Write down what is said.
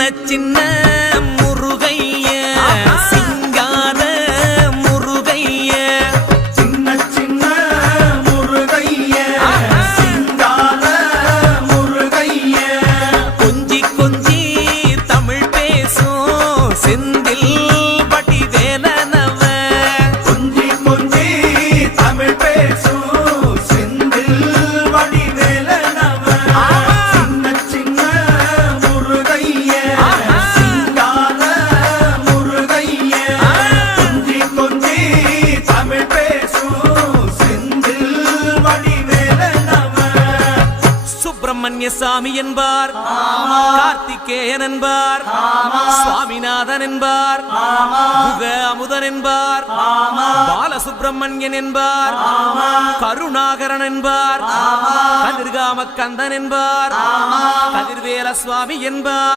சின்ன முருகைய சிங்கார முருகைய சின்ன முருகைய சிங்கார முருகைய கொஞ்சி கொஞ்சி தமிழ் பேசும் செந்தில் வடிவேலனவ கொஞ்சி கொஞ்சி தமிழ் பேசும் செந்தில் வடிவேலனவ சின்ன முருகைய சிங்கார முருகைய கொஞ்சி கொஞ்சி தமிழ் பேசும் செந்தில் வடிவேலனவ சுப்பிரமணிய சாமி என்பார், கார்த்திகேயன் என்பார், சுவாமிநாதன் என்பார், முக அமுதன் என்பார், பாலசுப்பிரமணியன் என்பார், கருணாகரன் என்பார், கதிர்காம கந்தன் என்பார், கதிர்வேல சுவாமி என்பார்.